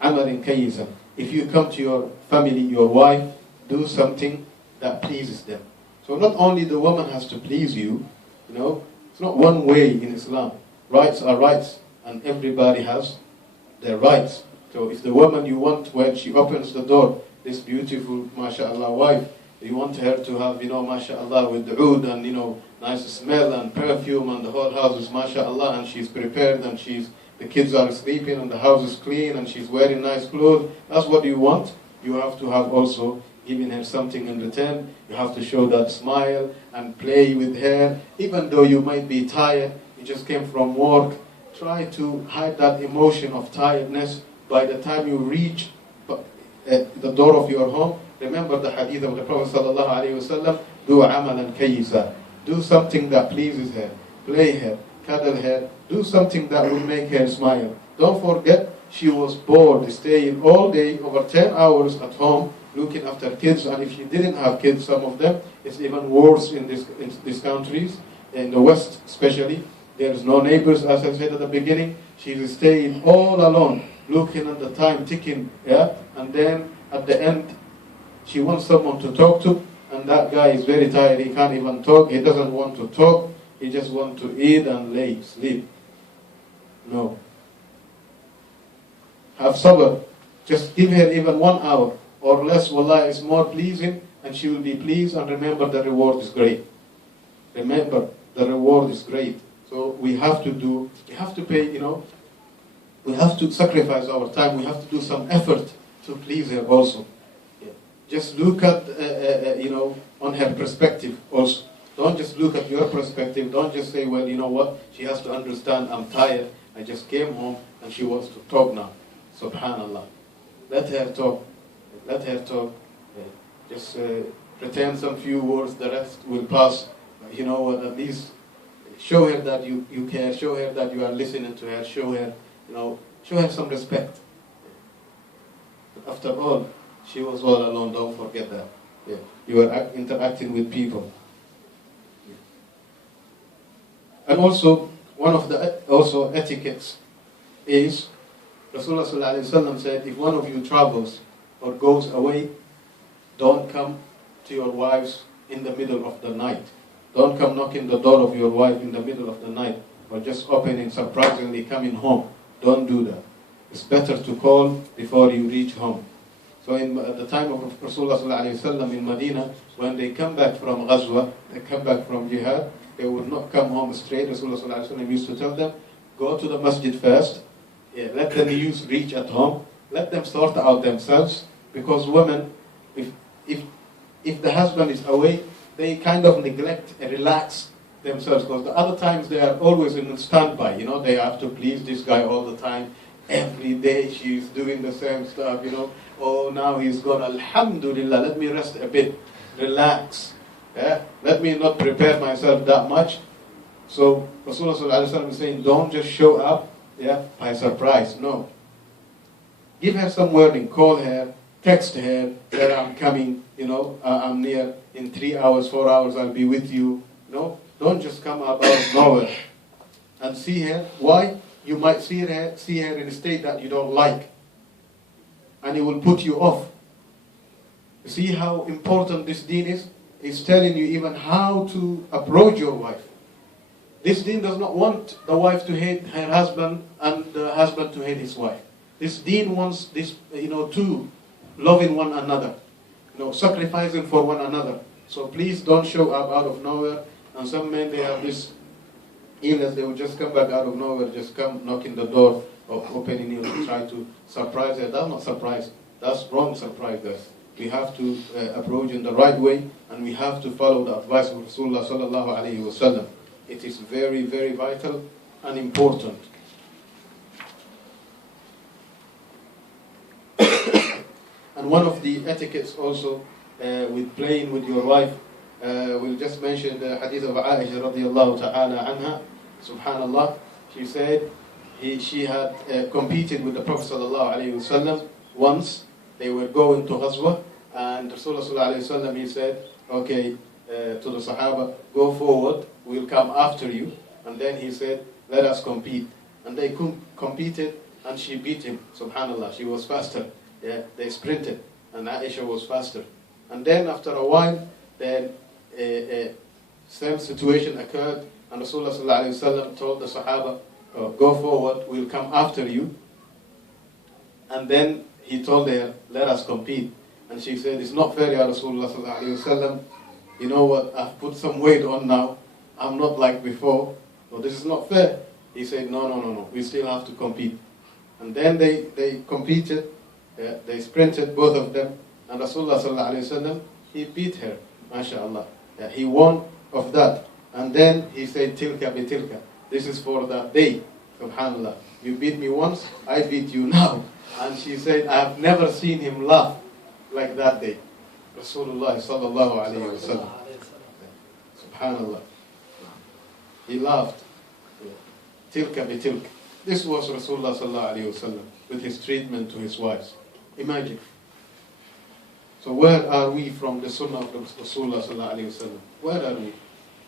عملا كيسا. If you come to your family, your wife, do something that pleases them. So not only the woman has to please you, it's not one way in Islam. Rights are rights, and everybody has their rights. So if the woman you want, when she opens the door, this beautiful, mashallah, wife, you want her to have, mashallah, with the oud and, nice smell and perfume, and the whole house is mashallah, and she's prepared, and the kids are sleeping, and the house is clean, and she's wearing nice clothes. That's what you want. You have to have also giving her something in return. You have to show that smile and play with her. Even though you might be tired, you just came from work, try to hide that emotion of tiredness. By the time you reach the door of your home, remember the hadith of the Prophet sallallahu alaihi wasallam, do amalan kayyisa. Do something that pleases her. Play her, cuddle her, do something that will make her smile. Don't forget, she was bored, staying all day, over 10 hours at home, looking after kids. And if she didn't have kids, some of them, it's even worse in these countries, in the West especially. There's no neighbors, as I said at the beginning. She's staying all alone, looking at the time ticking, and then at the end, she wants someone to talk to, and that guy is very tired, he can't even talk, he doesn't want to talk, he just wants to eat and sleep. No. Have sabr. Just give her even 1 hour, or less, wallah, is more pleasing, and she will be pleased, and remember the reward is great. Remember, the reward is great. So we have to pay, we have to sacrifice our time, we have to do some effort to please her also. Just look at, on her perspective also. Don't just look at your perspective. Don't just say, well, you know what, she has to understand, I'm tired, I just came home and she wants to talk now. Subhanallah. Let her talk. Let her talk. Just pretend some few words, the rest will pass. At least show her that you care, show her that you are listening to her, show her some respect. After all, she was all alone, don't forget that. Yeah. You are interacting with people. Yeah. And also, one of the etiquettes is, Rasulullah sallallahu alaihi wasallam said, if one of you travels or goes away, don't come to your wives in the middle of the night. Don't come knocking the door of your wife in the middle of the night, or just opening surprisingly coming home. Don't do that. It's better to call before you reach home. So at the time of Rasulullah sallallahu alaihi wasallam in Medina, when they come back from Ghazwa, they come back from Jihad, they would not come home straight. Rasulullah sallallahu alaihi wasallam used to tell them, go to the masjid first, yeah, let the news reach at home, let them sort out themselves, because women, if the husband is away, they kind of neglect and relax themselves, because the other times they are always in standby, you know, they have to please this guy all the time. Every day she's doing the same stuff, you know. Oh, now he's gone, alhamdulillah, let me rest a bit, relax. Yeah? Let me not prepare myself that much. So Rasulullah ﷺ is saying, don't just show up, yeah, by surprise. No. Give her some warning, call her, text her that I'm coming, you know, I'm near, in 3 hours, 4 hours I'll be with you. No, don't just come up out of nowhere and see her. Why? You might see her in a state that you don't like, and it will put you off. You see how important this deen is? It's telling you even how to approach your wife. This deen does not want the wife to hate her husband and the husband to hate his wife. This deen wants this, you know, two loving one another, you know, sacrificing for one another. So please don't show up out of nowhere. And some men, they have this illness, they will just come back out of nowhere, just come knocking the door or opening it and try to surprise her. That's not surprise. That's wrong surprise. We have to approach in the right way, and we have to follow the advice of Rasulullah sallallahu alayhi wa sallam. It is very, very vital and important. And one of the etiquettes also with playing with your wife, we'll just mention the hadith of Aisha radiallahu ta'ala anha. Subhanallah, she said she had competed with the Prophet sallallahu alayhi wa sallam once. They were going to Ghazwa, and Rasulullah sallallahu alayhi wa sallam, he said, okay, to the Sahaba, go forward, we'll come after you. And then he said, let us compete. And they competed, and she beat him. Subhanallah, she was faster. Yeah, they sprinted, and Aisha was faster. And then after a while, then same situation occurred, and Rasulullah sallallahu alayhi wa sallam told the Sahaba, go forward, we'll come after you. And then he told her, let us compete. And she said, it's not fair, Ya Rasulullah sallallahu alayhi wa sallam. You know what, I've put some weight on now. I'm not like before. So this is not fair. He said, no, we still have to compete. And then they competed. They sprinted, both of them. And Rasulullah sallallahu alayhi wa sallam, he beat her, mashallah. He won of that. And then he said, tilka bi tilka. This is for that day, subhanallah. You beat me once, I beat you now. And she said, I have never seen him laugh like that day. Rasulullah sallallahu alayhi wa sallam. Subhanallah. He laughed. Tilka bi tilka. This was Rasulullah sallallahu alayhi wa sallam with his treatment to his wives. Imagine. So where are we from the sunnah of Rasulullah sallallahu alayhi wa sallam? Where are we?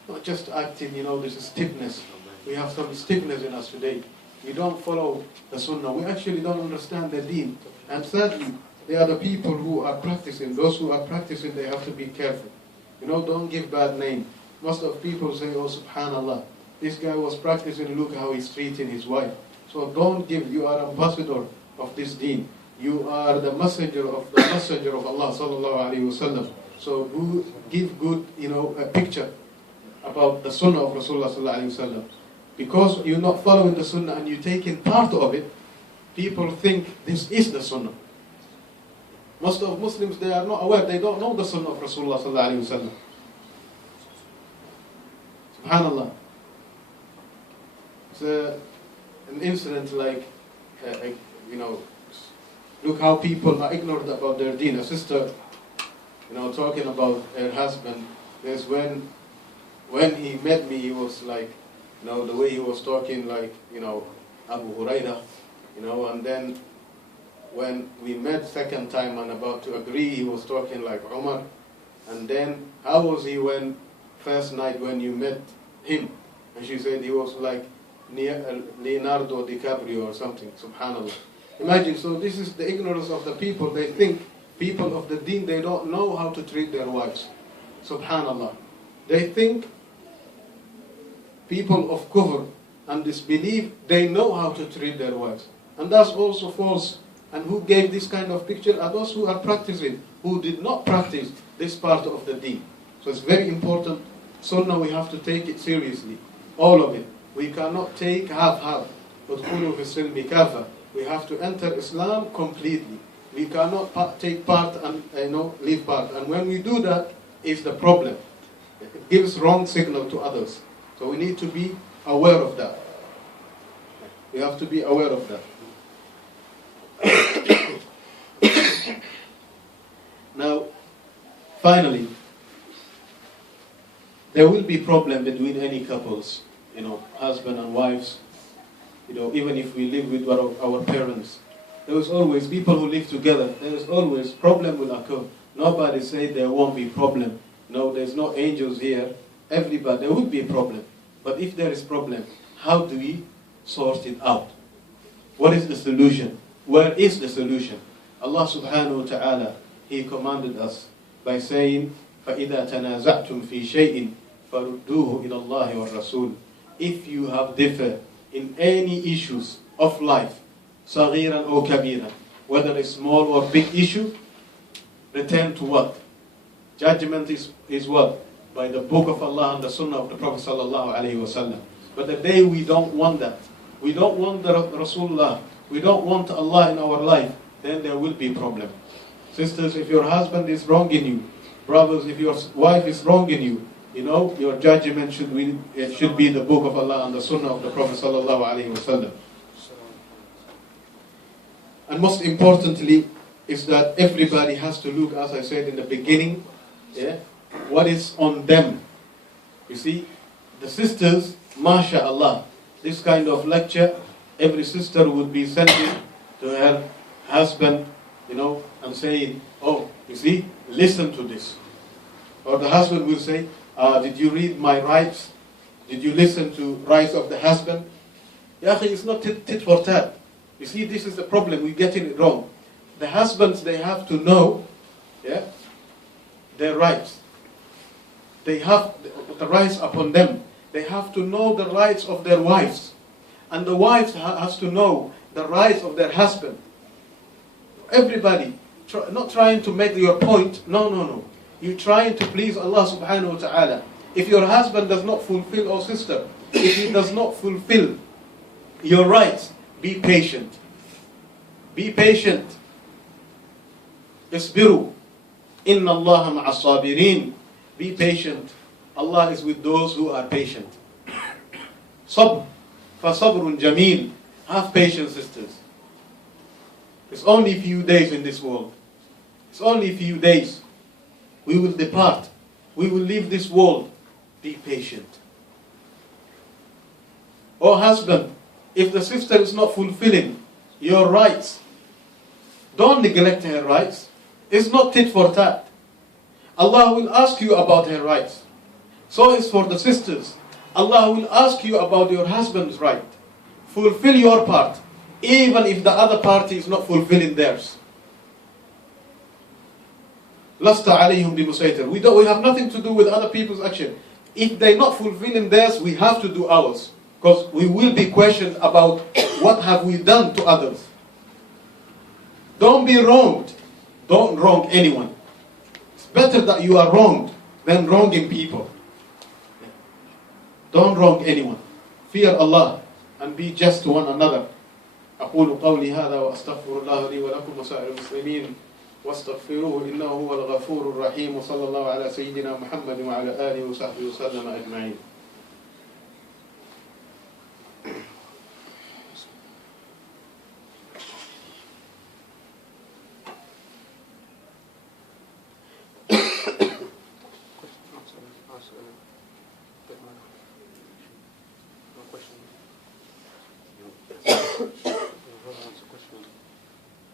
Not just acting, you know, this is stiffness. We have some stiffness in us today. We don't follow the sunnah. We actually don't understand the deen. And thirdly, they are the people who are practicing. Those who are practicing, they have to be careful. You know, don't give bad name. Most of people say, oh, subhanallah, this guy was practicing, look how he's treating his wife. So don't give, you are ambassador of this deen. You are the messenger of Allah sallallahu alayhi wa sallam. So do give good, you know, a picture about the sunnah of Rasulullah sallallahu alayhi wa sallam. Because you're not following the sunnah and you're taking part of it, people think this is the sunnah. Most of Muslims, they are not aware, they don't know the sunnah of Rasulullah sallallahu alayhi wa sallam. Subhanallah. It's an incident like, you know, look how people are ignorant about their deen. A sister, you know, talking about her husband. There's when he met me, he was like, you know, the way he was talking like, you know, Abu Huraira, you know, and then when we met second time and about to agree, he was talking like Umar. And then, how was he when, first night when you met him? And she said he was like Leonardo DiCaprio or something, subhanallah. Imagine, so this is the ignorance of the people. They think people of the deen, they don't know how to treat their wives. Subhanallah. They think people of kufr and disbelief, they know how to treat their wives. And that's also false. And who gave this kind of picture are those who are practicing, who did not practice this part of the deen. So it's very important. Sunnah, we have to take it seriously. All of it. We cannot take half-half. "Udkhulu fi silmi kafa." We have to enter Islam completely. We cannot take part and leave part. And when we do that, it's the problem. It gives wrong signal to others. So we need to be aware of that. We have to be aware of that. Now, finally, there will be problem between any couples, husband and wives. Even if we live with our parents, there is always people who live together. There is always problem will occur. Nobody say there won't be problem. No, there's no angels here. Everybody, there will be a problem. But if there is problem, how do we sort it out? What is the solution? Where is the solution? Allah subhanahu wa ta'ala, He commanded us by saying, فَإِذَا تَنَازَعْتُمْ فِي شَيْءٍ فَرُدُّوهُ إِلَى اللَّهِ وَالرَّسُولِ. If you have differed in any issues of life, صغيرا or كبيرا, whether it's small or big issue, return to what? Judgment is what? By the book of Allah and the sunnah of the Prophet sallallahu alaihi wasallam. But the day we don't want that, we don't want the Rasulullah, we don't want Allah in our life, then there will be problem. Sisters, if your husband is wronging you, brothers, if your wife is wronging you, your judgment should be the book of Allah and the sunnah of the Prophet sallallahu alaihi wasallam. And most importantly is that everybody has to look, as I said in the beginning, what is on them. You see, the sisters, mashallah, this kind of lecture, every sister would be sending to her husband, and saying, "Oh, you see, listen to this." Or the husband will say, "Did you read my rights? Did you listen to rights of the husband?" Ya akhi, it's not tit for tat. You see, this is the problem. We're getting it wrong. The husbands, they have to know, their rights. They have the rights upon them. They have to know the rights of their wives. And the wives has to know the rights of their husband. Everybody, not trying to make your point. No. You're trying to please Allah subhanahu wa ta'ala. If your husband does not fulfill, or sister, if he does not fulfill your rights, be patient. Be patient. Isbiru. Inna Allah ma'as sabirin. Be patient. Allah is with those who are patient. Sabr. Fasabrun jameel. Have patience, sisters. It's only a few days in this world. It's only a few days. We will depart. We will leave this world. Be patient. Oh husband, if the sister is not fulfilling your rights, don't neglect her rights. It's not tit for tat. Allah will ask you about her rights. So it's for the sisters. Allah will ask you about your husband's right. Fulfill your part, even if the other party is not fulfilling theirs. Lasta alayhim bimusaytir. We have nothing to do with other people's action. If they're not fulfilling theirs, we have to do ours. Because we will be questioned about what have we done to others. Don't be wronged. Don't wrong anyone. It's better that you are wronged than wronging people. Don't wrong anyone. Fear Allah and be just to one another. أقول قولي هذا وأستغفر الله لي ولكم وسائر المسلمين واستغفروه إنه هو الغفور الرحيم وصلى الله على سيدنا محمد وعلى آله وصحبه وسلم أجمعين.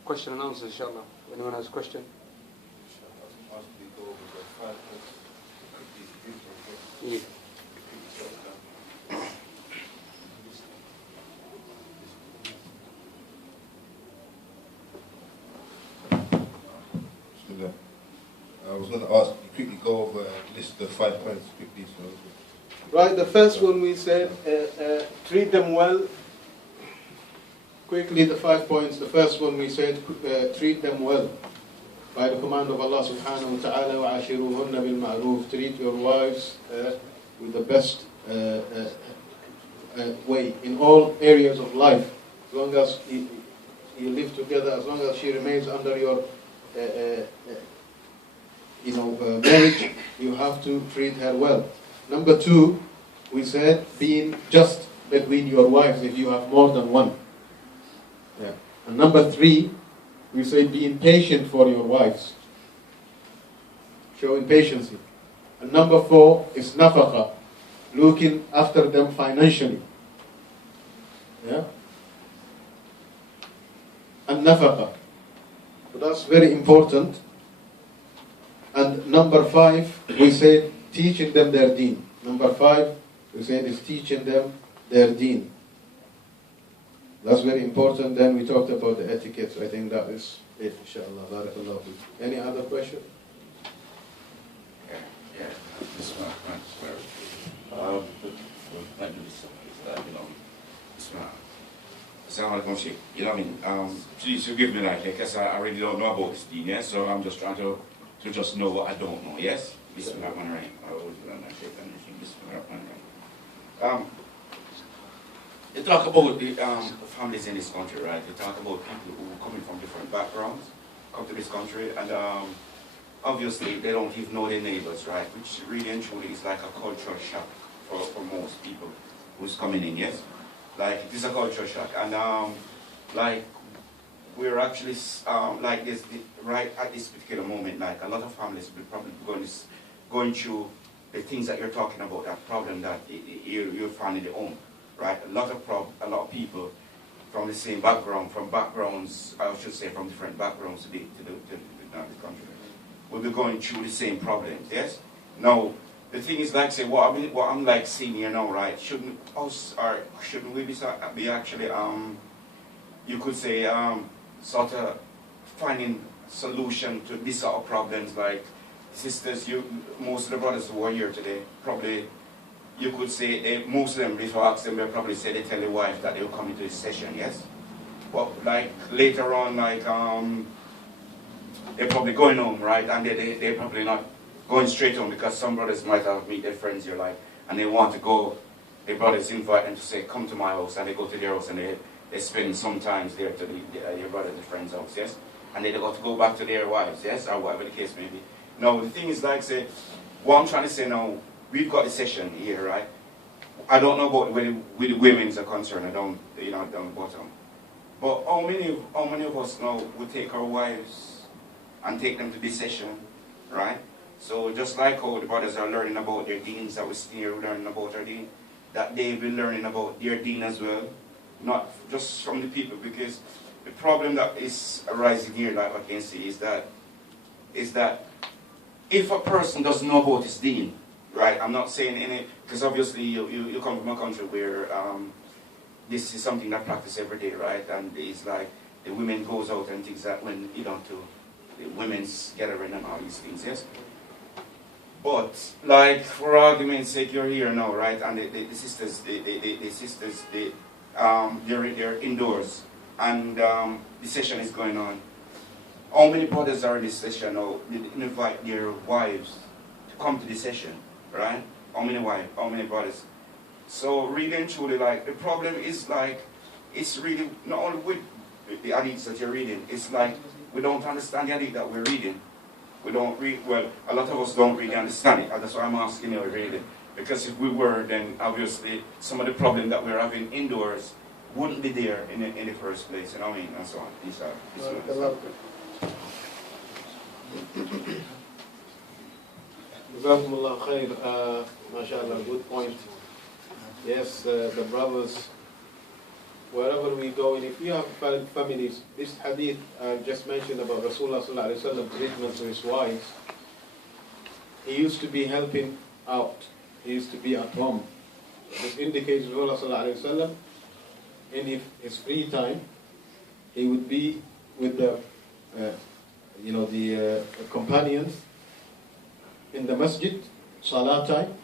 Question and answer, inshallah. Anyone has a question? Yeah. I was going to ask you quickly go over list the 5 points quickly. So. Right, the first one we said, treat them well. Quickly, the 5 points. The first one we said, treat them well. By the command of Allah subhanahu wa ta'ala, وَعَاشِرُوهُنَّ بِالْمَعْرُوفِ. Treat your wives with the best way in all areas of life. As long as you live together, as long as she remains under your marriage, you have to treat her well. Number 2, we said being just between your wives if you have more than one. Yeah. And number 3, we say being patient for your wives, showing patience. And number 4 is nafaqa, looking after them financially. Yeah? And nafaqa. So that's very important. And number 5, we say teaching them their deen. Number 5, we say is teaching them their deen. That's very important. Then we talked about the etiquette. I think that is it, inshallah. Barakallahu feek. Any other question? Yeah, this one, Assalamu alaikum, Sheikh. You know what I mean? Please forgive me, like, because I really don't know about this deen, yes? So I'm just trying to just know what I don't know, yes? Bismillahirrahmanirrahim. You talk about the families in this country, right? You talk about people who are coming from different backgrounds, come to this country, and obviously they don't even know their neighbors, right? Which really and truly is like a cultural shock for most people who's coming in, yes? Like, it is a cultural shock, and like, we're actually, like this, right at this particular moment, like, a lot of families will probably going through the things that you're talking about, that problem that you're finding their own, right? A lot of people from the same background, from backgrounds, I should say, from different backgrounds to the country, will be going through the same problems, yes? Now, the thing is, like, say, what I'm like seeing here now, right? Shouldn't we be actually, you could say, sort of finding solution to these sort of problems, like sisters, most of the brothers who are here today, probably, you could say, most of them, if I ask them, they'll probably say they tell their wife that they'll come into this session, yes? But like later on, like they're probably going home, right? And they're probably not going straight home, because some brothers might have meet their friends here, like, and they want to go, their brothers invite them to say, come to my house, and they go to their house, and they spend some time there to their brothers and friends' house, yes? And they got to go back to their wives, yes? Or whatever the case may be. Now, the thing is, like, say, what I'm trying to say now, we've got a session here, right? I don't know about where the women's are concerned, I don't bottom. But how many of us now would take our wives and take them to this session, right? So just like how the brothers are learning about their deans, that we're still learning about our deen, that they've been learning about their deen as well, not just from the people, because the problem that is arising here, like I can see, is that if a person doesn't know about his deen, right? I'm not saying any, because obviously you come from a country where this is something that practice every day, right? And it's like the women goes out and things that when to the women's gathering and all these things, yes? But like for argument's sake, you're here now, right? And the sisters, they're indoors, and the session is going on. How many brothers are in this session now? They invite their wives to come to the session, right? How many wives? How many brothers? So really and truly, like, the problem is like, it's really not only with the hadiths that you're reading, it's like we don't understand the hadith that we're reading. We don't read, well, a lot of us don't really understand it. That's why I'm asking you, really. Because if we were, then obviously some of the problem that we're having indoors wouldn't be there in the first place, you know what I mean, and so on. Jazakumullah khair, mashallah, good point. Yes, the brothers, wherever we go, and if you have families, this hadith just mentioned about Rasulullah sallallahu alaihi wasallam treatment to his wives, he used to be helping out. He used to be at home. This indicates Rasulullah sallallahu alaihi wasallam, in his free time, he would be with the companions in the masjid, salah time,